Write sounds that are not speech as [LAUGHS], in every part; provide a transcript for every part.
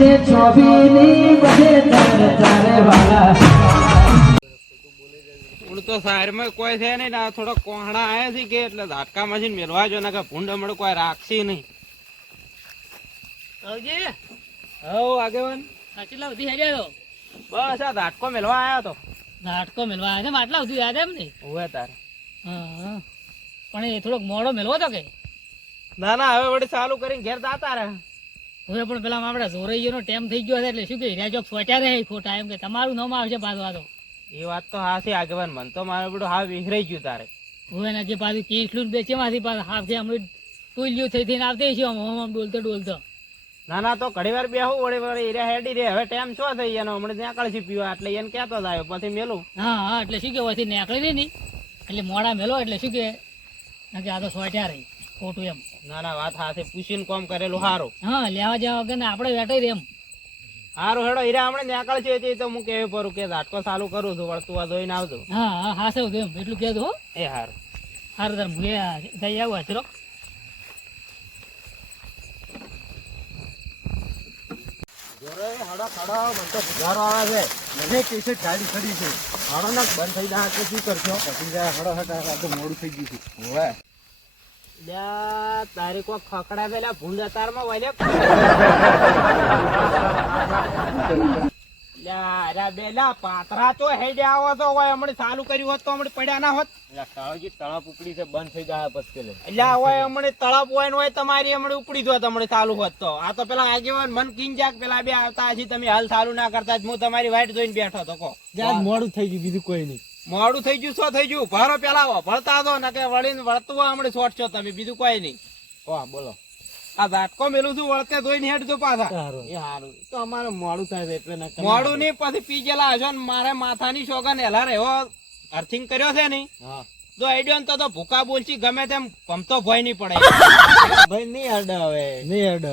તે છોભીની બધે તારે તારે વાલા તો શહેરમાં કોઈ છે નહીં આ થોડો કોહણા આયા છે કે એટલે ધાટકા મશીન મેળવા જો ને કે ભૂંડ હમણાં કોઈ રાખશે નહીં. આવજે. હવ આગેવાન. કેટલા સુધી હેડ્યા તો બસ આ ધાટકો મેળવા આવ્યો તો. નાટકો મેળવા આવ્યા છે ને આટલા સુધી યાદ એમ ને? હવે તારે. પણ એ થોડોક મોડો મેળવો તો કે. ના ના હવે વળી ચાલુ કરીને ઘેર જાતા રહે હવે પણ પેલા આપણે જોરૈયાનો ટેમ થઈ ગયો છે એટલે શું કે રેજો સોચ્યા રહે ખોટા એમ કે તમારું નામ આવશે પાછું આ તો. એ વાત તો હા છે આગેવાન મન તો મારું બધું હા વિસરાઈ ગયું તારે. હવે એના જે પાછું કેસલું ને બેચેમાંથી પાછું હાફ છે હમણાં ટુલ્યું થઈ થઈને આવતી છે આમ આમ ડોલતો ડોલતો. ના ના તો ઘડી વાર બેહું વળી વળી એરિયા હેડી રે. હવે ટાઈમ શું થઈ એનો હમણાં ત્યાં કળશી પીવા એટલે એને કહેતો જ આવ્યો પછી મેલું. હા હા એટલે શું કે પછી નીકળી રહી એટલે મોડા મેલો એટલે શું કે? કે આ તો સોચ્યા રહી. ખોટું એમ. ના ના વાત હાથે છે પૂછીને કોમ કરેલું હારો. હા લેવા જવા વગર આપણે વેટાઈ રેમ હારો હેડો હીરા આપણે નેકળ છે તે હું કેવી પરું કે ઝાટકો ચાલુ કરું છું વળતું આ જોઈને આવજો. હા હા હા સૌ એમ. એટલું કહેજો એ સારું સારું તાર મુએ જઈ આવું હચરો લ્યા, તારી કોઈ ખકડા પેલા ભૂંડ અતારમાં અરે બેલા પાતરા તો હેડે આવો તો હોય હમણે ચાલુ કર્યું હોત તો હમણે પડ્યા ના હોત. તળપ ઉપડી છે બંધ થઈ જાય પછી એટલે હોય હમણાં તળપ હોય ને હોય તમારી હમણે ઉપડી જોત હમણે ચાલુ હોત તો. આ તો પેલા આગેવાન મન કિન જાક પેલા બે આવતા હજી તમે હાલ ચાલુ ના કરતા જ. હું તમારી વાઈટ જોઈને બેઠો તો કો મોડું થઈ ગયું બીજું કોઈ નહીં. મોડું થઈ ગયું શું થઈ ગયું? ભારો પેલા ભળતા દો ને કે વળીને વળતું હોય હમણાં શોર્ટ છો તમે બીજું કોઈ નહીં. વાહ બોલો. આ ઝાટકો મેલું છું વળતે ધોઈને હેડજો પાછા. સારું. એ સારું તો અમારે મોડું થાય એટલે મોડું નહીં પછી પી ગયેલા હશો ને મારે માથાની શોગન હેલા રહ્યો. અર્થિંગ કર્યો છે નહીં? તો આઈડિયો તો તો ભૂકા બોલશી ગમે તેમ પમતો ભય નહીં પડે. ભાઈ નહીં અડે હવે. નહીં અડે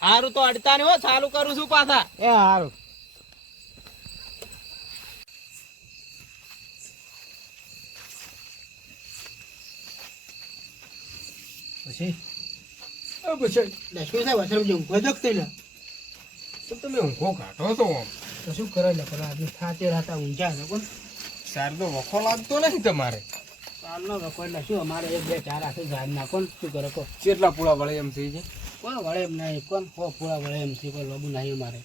સારું તો અડતા નહીં હો ચાલુ કરું છું પાછા. એ સારું પછી? પછી લે શું થાય વસરમ જેવું ભજક થઈ તો તમે ઊંઘો કાઢો તો આમ. તો શું કરે ને પણ આજે થાતે રહેતા ઊંઝા છે કોણ? સાર તો વખો લાગતો નથી તમારે. સારનો વખો એટલે શું અમારે એક બે ચાર હાથે ઝાડ ના કોણ? શું કરે કો કેટલા પૂળા વળે એમ થઈ છે કોણ વળે એમ નહીં કોણ? કો પૂળા વળે એમ થઈ કોઈ લોબુ નહીં અમારે.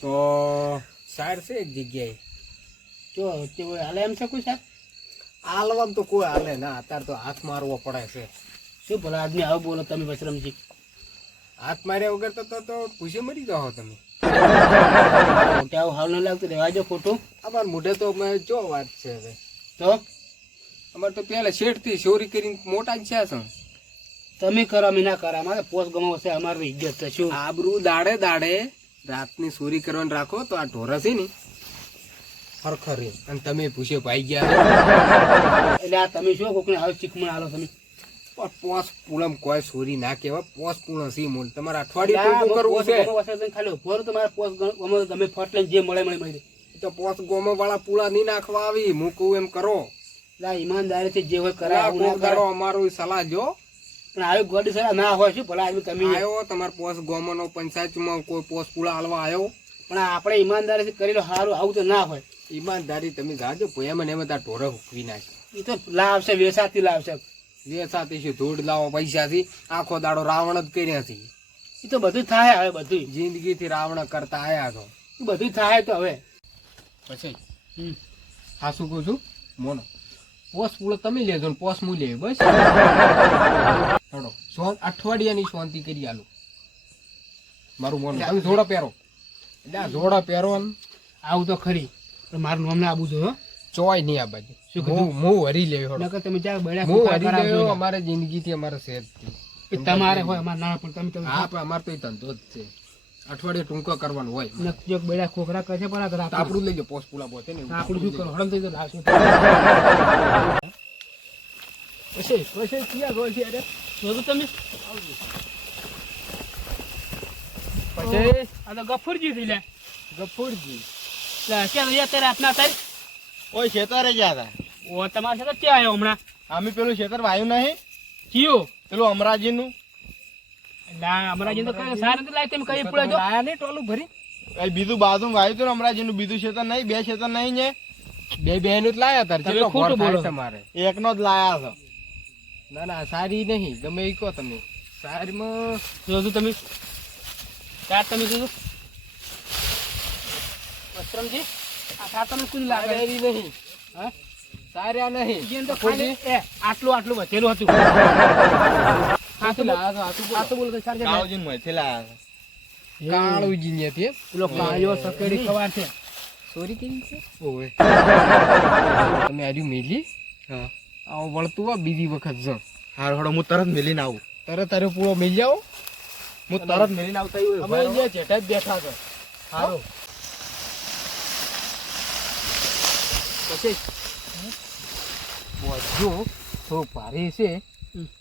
તો સાર છે એક જગ્યાએ? જો તે કોઈ હાલે એમ છે કોઈ સાહેબ? હાલવામ તો કોઈ હાલે ના અત્યારે તો હાથ મારવો પડે છે. શું ભલા આદમી આવું બોલો તમે વસરમજી? હાથ માર્યા વગર તો તો- પૂછે મરી જાઓ તમે. મોટે આવું હાલ ન લાગતું રહેવા જો ખોટું. અમાર મોઢે તો જો વાત છે હવે. તો? અમારે તો પેલા શેઠથી ચોરી કરીને મોટા જ છે. તમે કરો અમે ના કરા અમારે પોસ્ટ ગમાવશે અમારી ઇજ્જત છે. શું? આબરૂ દાડે દાડે રાતની ચોરી કરવાનું રાખો તો આ ઢોરસ છે ને હરખરે અને તમે પૂછ્યો ભાઈ ગયા. એટલે આ તમે શું કોકને આવું ચીકમણ હાલો તમે? પણ પોસ પૂળમ કોઈ ચોરી ના કહેવાય પોસ પૂર્ણ સી મૂળ. તમારે અઠવાડિયું ટૂંકું કરવું છે. ખાલી ઊભો તમારે પોસ્ટ ગમે તમે ફટ લઈને જે મળે મળે મળી તો પોસ ગોમો વાળા પૂળા નહીં નાખવા આવી હું કહું એમ કરો. લા ઈમાનદારીથી જે હોય કરાય આવું ના કોક કરાય. દાડો અમારું સલાહ જો પણ આવી ગોડી સર ના હોય શું ભલા આદમી તમે આવ્યો તમારે પોસ પંચાયતમાં કોઈ પોસ પૂળા હાલવા આવ્યો પણ આપણે ઈમાનદારીથી કરેલો સારું આવું તો ના હોય. ઈમાનદારી તમે ગાજો એમ ને એમ તાર ઢોરે હુકવી નાખે એ તો લાવશે વેસાથી લાવશે. વેસાતી છે ધૂળ લાવો પૈસાથી? આખો દાડો રાવણ જ કર્યા છે. એ તો બધું થાય હવે બધું જિંદગીથી રાવણ કરતા આયા તો બધું થાય તો હવે. પછી. હા શું કહું છું? મોનો. પોસ પૂળો તમે લેજો ને પોસ હું લે બસ. ચડો શોન અઠવાડિયાની શાંતિ કરી આલું. મારું મોન. તમે જોડા પહેરો. એટલે આ જોડા પહેરો આવું તો ખરી. મારું નામ ને આબુ હો. ચોય નહીં આ બાજુ. શું કીધું? હું હરી લેવો નકર તમે ચાલ બળ્યા હું હરી લેવો અમારે જિંદગીથી અમારે એ તમારે હોય અમારે ના પણ તમે તમે હા પણ અમારે તો એ ધંધો જ છે. અઠવાડિયે ટૂંકો કરવાનો હોય. નક- જો બળ્યા ખોખરા કરે છે પણ આપણું લઈ જાઓ પોસ્ટ પુલા પોતે ને આપણું શું કરો હળમ થઈ તો લાવશું પછી પછી ક્યાં ગયો છે અરે? જોયું તમે. પછી આ તો ગફુરજી થી લે. ગફુરજી. લે, ક્યાં અત્યારે આપના થાય ઓય ખેતરે ગયા હતા? ઓ તમારા સાથે ક્યાં આવ્યો હમણાં. અમે પેલું ખેતર વાયું નહીં. કયું પેલું અમરાજીનું. ના અમરાજી તો કઈ સાર નથી એમ કઈ જો લાયા નહીં ટોલું ભરી. કઈ બીજું બાજુ વાયું હતું ને હમણાં બીજું ખેતર નહીં બે ખેતર નહીં ને. બે બહેનો જ લાયા તાર તમે ખોટું બોલો. તમારે. એકનો જ લાયા છો. ના ના સારી નહીં ગમે એ કહો તમે. સારીમાં જોજો તમે ચાર તમે જોજો. વસ્ત્રમજી. આ તમને કુલ હા સાર્યા નહીં બીજી વખત જો હાર હડો હું તરત મેલીને આવું તરત તારે પૂરો મેલી જાઓ હું તરત મેલીને આવતા અમે બેઠા છો સારું પછી બોજો થોડું ભારે છે.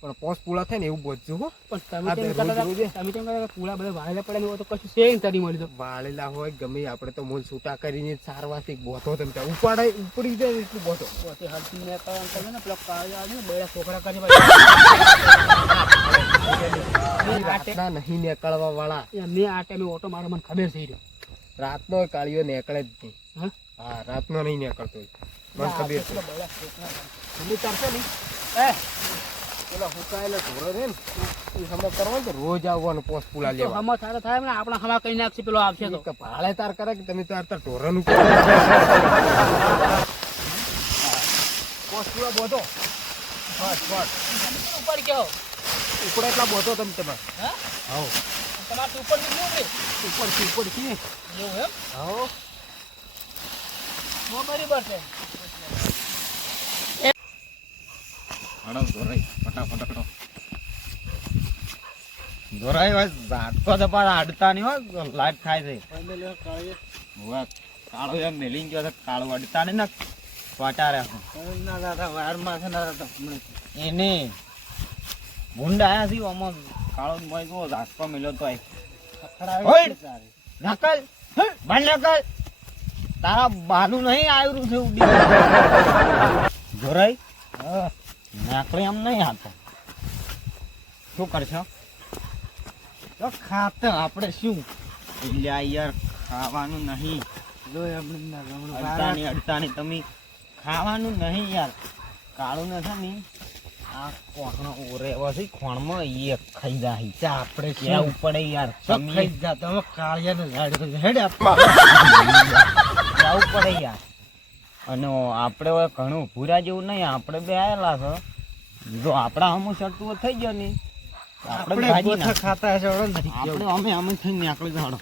પણ પોસ પૂળા થાય ને એવું બોજજો હો. પણ તમે તેમ. તમે કહેતા પૂળા બધા વાળેલા પડે ને તો કશું છે તરી મળી તો. વાળેલા હોય ગમે આપણે તો મૂળ છૂટા કરીને સારવાથી બોથો તમે ત્યાં ઉપાડાય ઉપડી જાય એટલું બોથો. પોતે હલતી ને કામ કરે ને પેલો કાળિયો આવે ને બેડા છોકરા કરી નહીં નીકળવા વાળા મેં આ ટાઈમે ઓટો મારો મને ખબર થઈ રહ્યો. રાતનો કાળીઓ નીકળે જ નહીં. હા? રાતનો નહીં નીકળતો. મને ખબર છે. છોકરા કરે. નહીં? એ પેલા હુકાયેલો ઢોરો રે ને એ સમજ કરવા તો રોજ આવવાનું પોસ્ટ પુલા લેવા. હમા સારા થાય ને આપણા હમા કઈ નાખશે પેલો આવશે તો. ભાળે ભાડે તાર કરે કે તમે તાર તાર ઢોરાનું [LAUGHS] પોસ્ટ પુલા બોધો. બસ બસ. ઉપર કેવો ઉપડે એટલા બોધો તમે તમારે. હા? હાઉ તમારે ઉપર નીકળ્યું કે ઉપરથી ઉપરથી એવું એમ? હાઉ બહુ બરાબર છે. હડો દોરાઈ ફટાફટ હડો દોરાઈ ઝાટકો તો પણ અડતા નહીં હોય લાઈટ ખાય છે. હોવે, કાળો એમ મેલીને ગયો કાળો અડતા નહીં ને વાટારે એને ભૂંડ આયા છીએ આમાં કાળો ભાઈ ગયો ઝાટકો મેલ્યો તો. નકલ! બાર નકલ! તારા બાનું નહીં આવ્યું છે ઉડી. જોરાઈ નાકડી એમ નહીં આતો શું કરશો? તો ખાતે આપણે શું? એટલે યાર ખાવાનું નહીં. અડતાની અડતાની તમે ખાવાનું નહીં યાર. કાળું નથી ને આ કોણનો ઓરેવો છે ખોણમાં એ ખાઈ જાય આપણે કેવું પડે યાર? તમે ખાઈ જા? તમે કાળિયાને લાડ હેડ જવું પડે યાર. અને આપણે હવે ઘણું ભૂરા જેવું નહીં આપણે બે આયેલા છે. જો આપણા હમું સરતું થઈ ગયો ને આપડે આપણે ખાતા હશે આપણે અમે અમે થઈને નીકળી જાડો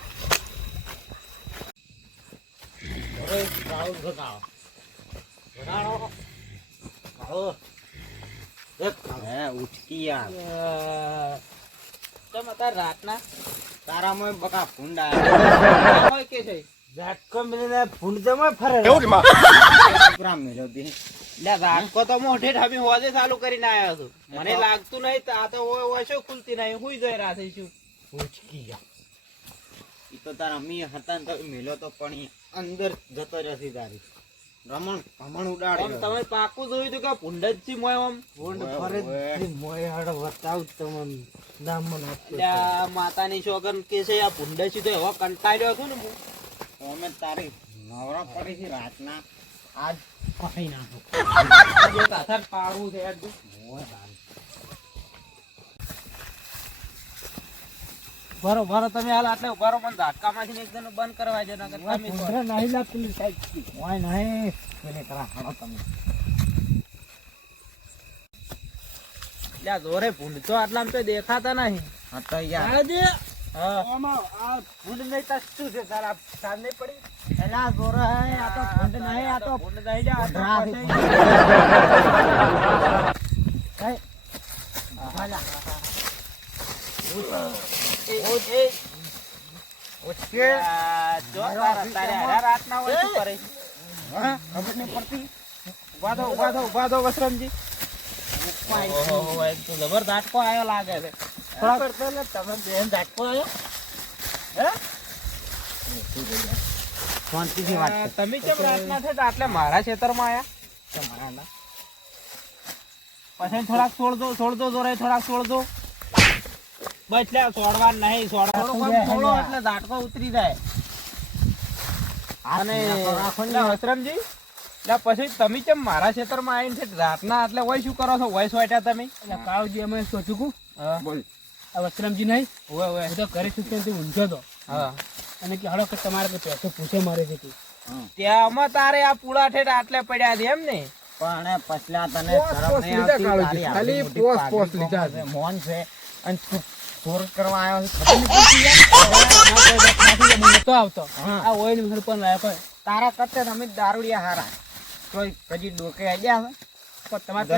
હે ઉચકી યાર. તમે તાર રાતના તારામાં બકા ભૂંડા. હોય કે છે? ઝાટકો મેલીને ભૂંડ જમા ફરે પ્રોગ્રામ મેલ્યો તે લે રાજકો તો મોઢે ઢાબી હોજે ચાલુ કરીને આવ્યો છું. મને લાગતું નહીં આ તો હોય હોય શું ખુલતી નહીં. હુઈ જોઈ રાતે છું ઉચકી યા ઈ તો તારા મી હતા ને તો મેલ્યો તો પણ અંદર જતો રહેશે તારી. રમણ રમણ આમ ઉડાડી તમે પાકું જોયું હતું કે ભૂંડ જ છે મોય. આમ એટલે આ માતાની શોગન કે છે આ ભૂંડ તો એવો કંટાળ્યો છું ને હું. અમે તારી નવરા પડી છે રાતના આજ પકડી નાખો. પાડવું છે યાર તું. ભરો ભરો તમે હાલ આટલે ઊભા પણ ઝાટકામાંથી એક જણ બંધ કરવા છે નકર તમે તો- ઓય નહીં. પેલે કરા હાલો તમે. જોરે ભૂંડ તો આટલામાં તો દેખાતા નહીં. હા તો યાર. હા. ભૂંડ નહીં તો શું છે તારા નહીં પડી? એલા ગોરા આ તો ભૂંડ નહીં આ તો ભૂંડ નહીં લે, આ તો ભૂંડરા જબર લાગે છે તમે બેન ઝાટકો આવ્યો શાંતિથી તમે કેમ રાતના છે? આટલે મારા ખેતરમાં આયા તમારા પછી થોડાક છોડ દો છોડ દો જોરે થોડાક છોડ દો બસ લે છોડવાનું નહીં છોડો થોડું એટલે ઝાટકો ઉતરી જાય. અને રાખો લે એટલે પછી તમે કેમ મારા ખેતરમાં આવીને છે રાતના એટલે હોય શું કરો છો? વોઇસ વાટ્યા તમે? એટલે કાળુજી અમે સોચું કું બોલ. આ વસ્ત્રામજી નહીં? હોય હોય તો ઘરે સુખેથી ઊંઝો તો હા. અને કે હળો કે તમારે પૈસો પૂછે મારે છે કે ત્યાંમાં તારે આ પૂળા ઠેઠ આટલે પડ્યા છે એમ ને? પણ પછલા તને શરમ નહીં આવતી? ખાલી પોસ પોસ લીધા છે, છે. મોન છે અને તું ચોર કરવા આવ્યો છે ખબર નહીં પડતી તો આવતો. આ ઓઈલ મિસળ પણ લાયા પણ તારા કરતે તમે દારૂડિયા હારા. તોય કજી ડોકે આયા હવે. તમારે તો?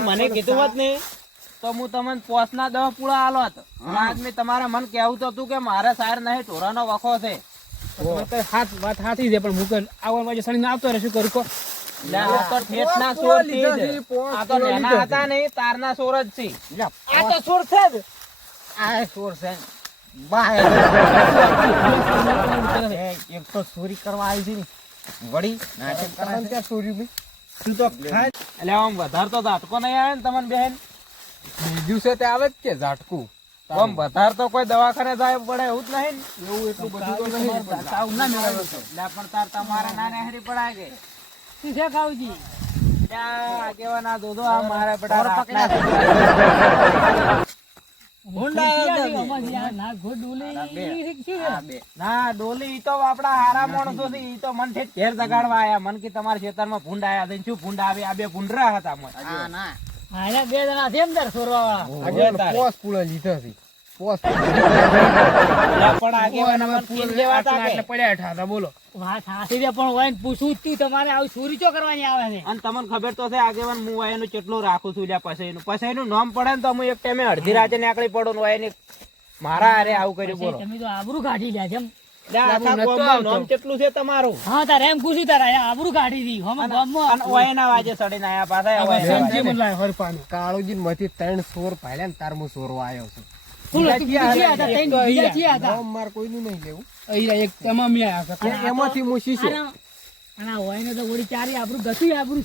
મને હોત તો તો હતું કે મારે સાર નહીં ટોરાનો વખો છે. હાથ વાત સાચી છે પણ કઈ આવવા આવતો રહે શું કરું આ તો ઠેઠના પોસ સોર લીધા થી જ. છે, આ તો નાના હતા ને તારના સોર જ છે. આ તો સોર છે જ. આ ચોર છે. બાય એક તો ચોરી કરવા આવી છે ને. વળી નાટક કરે તમને છે. ક્યાં તું તો એટલે આમ વધારે તો ઝાટકો નહીં આવે ને તમને બેન બીજું છે તે આવે જ કે ઝાટકું. આમ વધારે તો કોઈ દવાખાને જાય પડે એવું જ નહીં એવું એટલું બધું તો નહીં પણ ના મેળવ્યો તો પણ તાર તમારે નાને હરી પડાય કે છે આગેવાના દોધો આ મારે. ના ડોલી તો આપડા હારા માણસો છે ઈ તો મન ઠેઠ ઘેર જગાડવા આયા. મન કે તમારા ખેતરમાં ભૂંડ આયા છે. શું ભૂંડ આવે? આ બે ભૂંડરા હતા મોય. આ ના. બે જણા છે એમ તાર વાળા પોસ પૂળા લીધા છે. બોલો. વાત સાચી છે પણ હોય ને તું તમારે આવું ચોરી ચો કરવાની આવે છે? અને તમને ખબર તો છે આગેવાન હું વાયનું કેટલું રાખું છું લ્યા પછીનું. પછીનું નામ પડે ને તો હું એક ટાઈમે અડધી રાતે નીકળી પડો ને મારા અરે આવું કર્યું બોલો. તમે તો આબરૂ કાઢી લ્યા છે કેટલું છે તમારું? હા તારે એમ પૂછ્યું તારા આબરૂ કાઢી દી. હમ ગામમાં અને વાયના વાજે સડીને આયા પાછા. કાળુજી માંથી ત્રણ સોર પાડ્યા ને તાર હું સોરવા આવ્યો છું. આબરૂ આબરૂ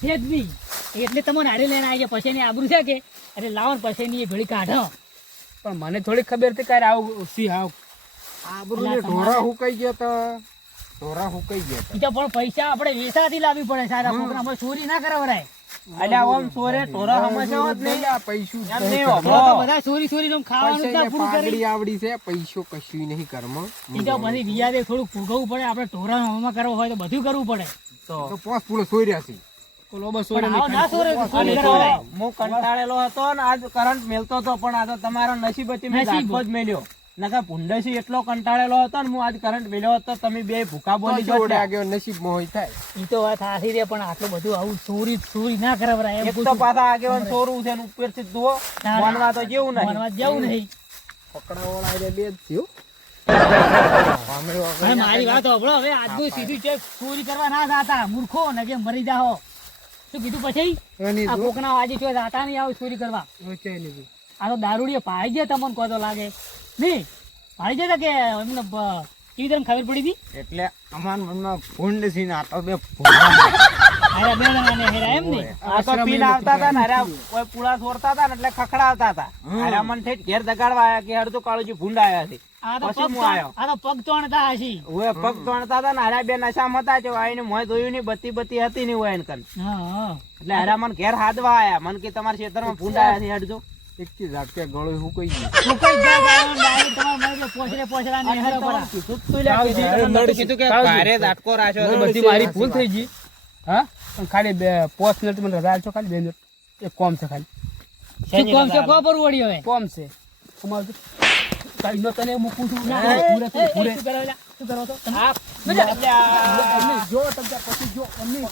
એટલે તમને હારે લઈને આવી પછી ની આબરૂ છે કે? અરે લાવો ને પછી ની ભેળી કાઢો. પણ મને થોડી ખબર હતી કે આવું સી આવ આબરૂને ઢોરા હુકાઈ ગયા તા. ઢોરા હુકાઈ ગયા પણ પૈસા આપણે વેસાથી લાવવી પડે સારા છોરી ના કરાવરાય. અલ્યા ઓમ સોરે ઢોરા હમણાં હોત નહીં. આ પૈસું એમ નહીં નહીં હો. બધા ચોરી ચોરી નું ખાવાનું જ પૂરું કરી? આવડી છે પૈસો કશું નહીં ઘરમાં ઈ તો વિયાદે થોડુંક ભૂગવવું પડે. આપણે ઢોરા હવામાં કરવો હોય તો બધું કરવું પડે. તો પોસ પૂરો છે. હું કંટાળેલો હતો ને આજ કરંટ મેલતો હતો પણ આ તો તમારો નસીબ. હતી મેં જ મેલ્યો. નકર ભૂંડસી એટલો કંટાળેલો હતો ને હું આજ કરંટ મેલ્યો હતો તમે બે ભૂખા બોલી જોડે આગળ નસીબ હોય થાય. ઈ તો વાત સાચી રે પણ આટલું બધું આવું ચોરી ચોરી ના કરાવરાય એમ એક તો પૂછું. આગેવાન ચોરું છે ને ઉપરથી જુઓ. ના, માનવા તો જેવું નહીં. માનવા જેવું નહીં. પકડાવાળા રે બે જ થયો મારી વાત હોભળો હવે આજનું સીધું છે ચોરી કરવા ના જાતા મૂર્ખો ને જે મરી જાઓ. શું કીધું પછી? આ કોકના આજે છો જાતા નહીં આવો ચોરી કરવા. આ તો દારૂડીએ પાઈ ગયા તમને કહો તો લાગે. નહીં ગયા કે એમને કેવી તરફ ખબર પડી હતી? એટલે અમાર મનમાં ભૂંડ છે ને આ તો બે અરે બે જણાને હેરા એમ ને? આ તો પીને આવતા હતા ને અરે કોઈ પુળા છોડતા હતા ને એટલે ખખડાવતા હતા. અરે મને ઠેઠ ઘેર દગાડવા આયા કે હરતું કાળુજી ભૂંડ આયા છે. આ તો પગ આ તો પગ તોણતા હશી. ઓએ પગ તોડતા હતા ને અરે બે નશામાં હતા તે આઈને મોયની બત્તી બત્તી હતી ની કન હા એટલે અરે મને ઘેર હાદવા આયા. મન કે તમારા ખેતરમાં ભૂંડ આયા છે હડજો. એક ઝાટકે ગળો હુકાઈ ગયો તું કઈ જાય ગાયો ને ડાયો મને કે પોછડે ને હેરો પરા. કીધું. કે ભારે ઝાટકો રાખ્યો છે. બધી મારી ભૂલ થઈ ગઈ. હા? પણ ખાલી બે પોચ મિનિટ મને રજા આપજો ખાલી બે મિનિટ એક કોમ છે ખાલી. કોમ છે? કો પરવું વળી હવે? કોમ છે. અમારું કાઈ નો તને મૂકું છું પૂરે પૂરે શું કરો તો? જો તમે પછી જો એમની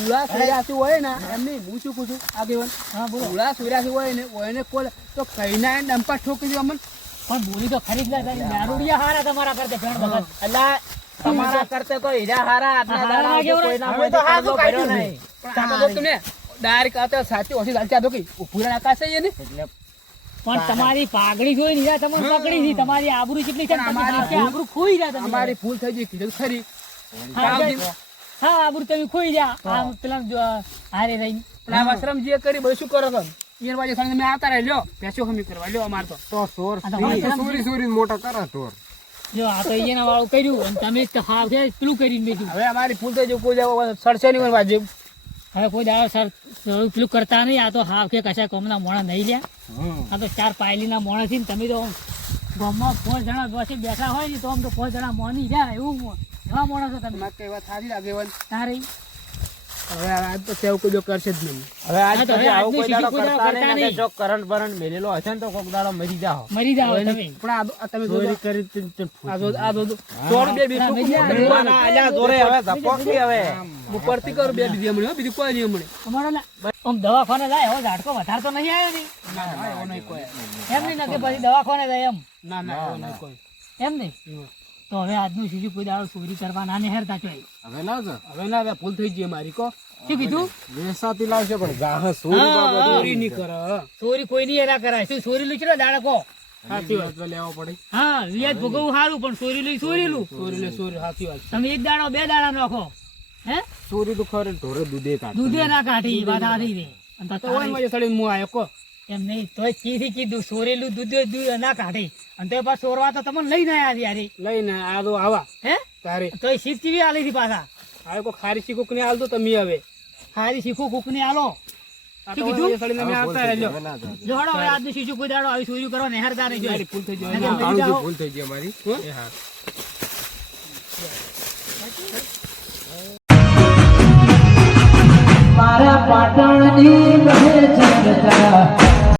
ઉલા સૂર્યાસી હોય ને એમની હું શું પૂછું આગેવાન? હા બોલો. ઉલા સૂર્યાસી હોય ને હોય ને કોલ તો કઈ ના ડંપા ઠોકી દો અમને. પણ બોલી તો ખરીદ લે દારૂડિયા હારા તમારા કરતે ફેણ ભગત અલ્લા તમારા કરતે તો હીરા હારા આજના દાડા કોઈ ના હોય તો હાથું પડદો નહીં. પણ આ તો તમે ડાયરેક્ટ આતો સાચી ઓછી ચાલતા તો કે પૂરા આકાશ છે ને એટલે પણ તમારી પાઘડી જોઈ ની તમને પકડી હતી તમારી આબરૂ કેટલી છે તમે આબરૂ ખોઈ રહ્યા તમારી અમારી ભૂલ થઈ ગઈ કીધું ખરી. હા આબરૂ તમે ખોઈ જા. આમ પેલા હારે રહી પણ આ આશ્રમ જે કરી બધું શું કરો તમે ઈયર બાજુ ખાલી તમે આવતા લ્યો. પેસો ખમી કરવા લ્યો અમાર તો. તો સોર આ સોરી સોરી મોટા કરા તોર જો આ તો ઈયના વાળું કર્યું અને તમે તો હાવ છે પેલું કરીને બેઠું. હવે અમારી ભૂલ થઈ જો કોઈ જાવ સરસે નહીં વાજે. હવે કોઈ દાડો સર પેલું કરતા નહીં. આ તો હાવ કે કશા કોમના મોણા નહીં લ્યા. આ તો ચાર પાયલીના મોણા છે ને તમે તો ગામમાં પાંચ જણા બેઠા હોય ને તો આમ તો પાંચ જણા મોની જાય એવું એવા મોણા છો તમે મત એવા વાત સારી લાગે વન તારે હવે આજ તો સેવ કોઈ જો કરશે જ નહીં. હવે આજ તો આવું કોઈ દાડો કરતા નહીં જો કરંટ બરંટ મેલેલો હશે ને તો કોક દાડો મરી જાઓ. મરી જાઓ તમે. પણ આ તમે ચોરી કરી આ જો આ જો ચોર બે બી ના, અલ્યા જોરે હવે ધપોકી હવે. હું કરું બે બીજી હમણે બીજી કોઈ નહીં હમણે. અમારા ના આમ દવાખાને જાય એવો ઝાડકો વધારતો નહીં આવ્યો ને ના ના એવો નહીં કોઈ. એમ નહીં કે પછી દવાખાને જાય એમ. ના ના એવો નહીં કોઈ. એમ નહીં? તો હવે આજનું સુધી કોઈ દાડો ચોરી કરવા ના હેરતા ચોય હવે ના જ. હવે ના હવે ભૂલ થઈ ગઈ મારી કો શું કીધું? વેસાતી લાવશે પણ ગાહ. ચોરી નહીં કરે. ચોરી કોઈ ની એના કરાય. શું ચોરી લીચરો દાડકો સાચી વાત. લેવો પડે. હા વ્યાજ ભોગવવું સારું પણ ચોરી લઈ ચોરીલું ચોરી લે ચોરી સાચી વાત. તમે એક દાડો બે દાડા નાખો હે? ચોરી તો ખરે ઢોરે દૂધે કાઢે. દૂધે ના કાઢી વાત આવી રે અને તો ઓય તારે સડી મુ આયો કો એમ નહીં તોય કીધી કીધું ચોરેલું દૂધ દૂધ ના કાઢી. અને તે પાછા ચોરવા તો તમને લઈને આવ્યા યારે. લઈને આ તો આવા. હે? તારે. એ શીત કેવી આલી હતી પાછા. હવે કોઈ ખારી શીખુક ને આલતો તો તમે હવે? હારી શીખું કુકની આલો. મારા પાટણ તો ના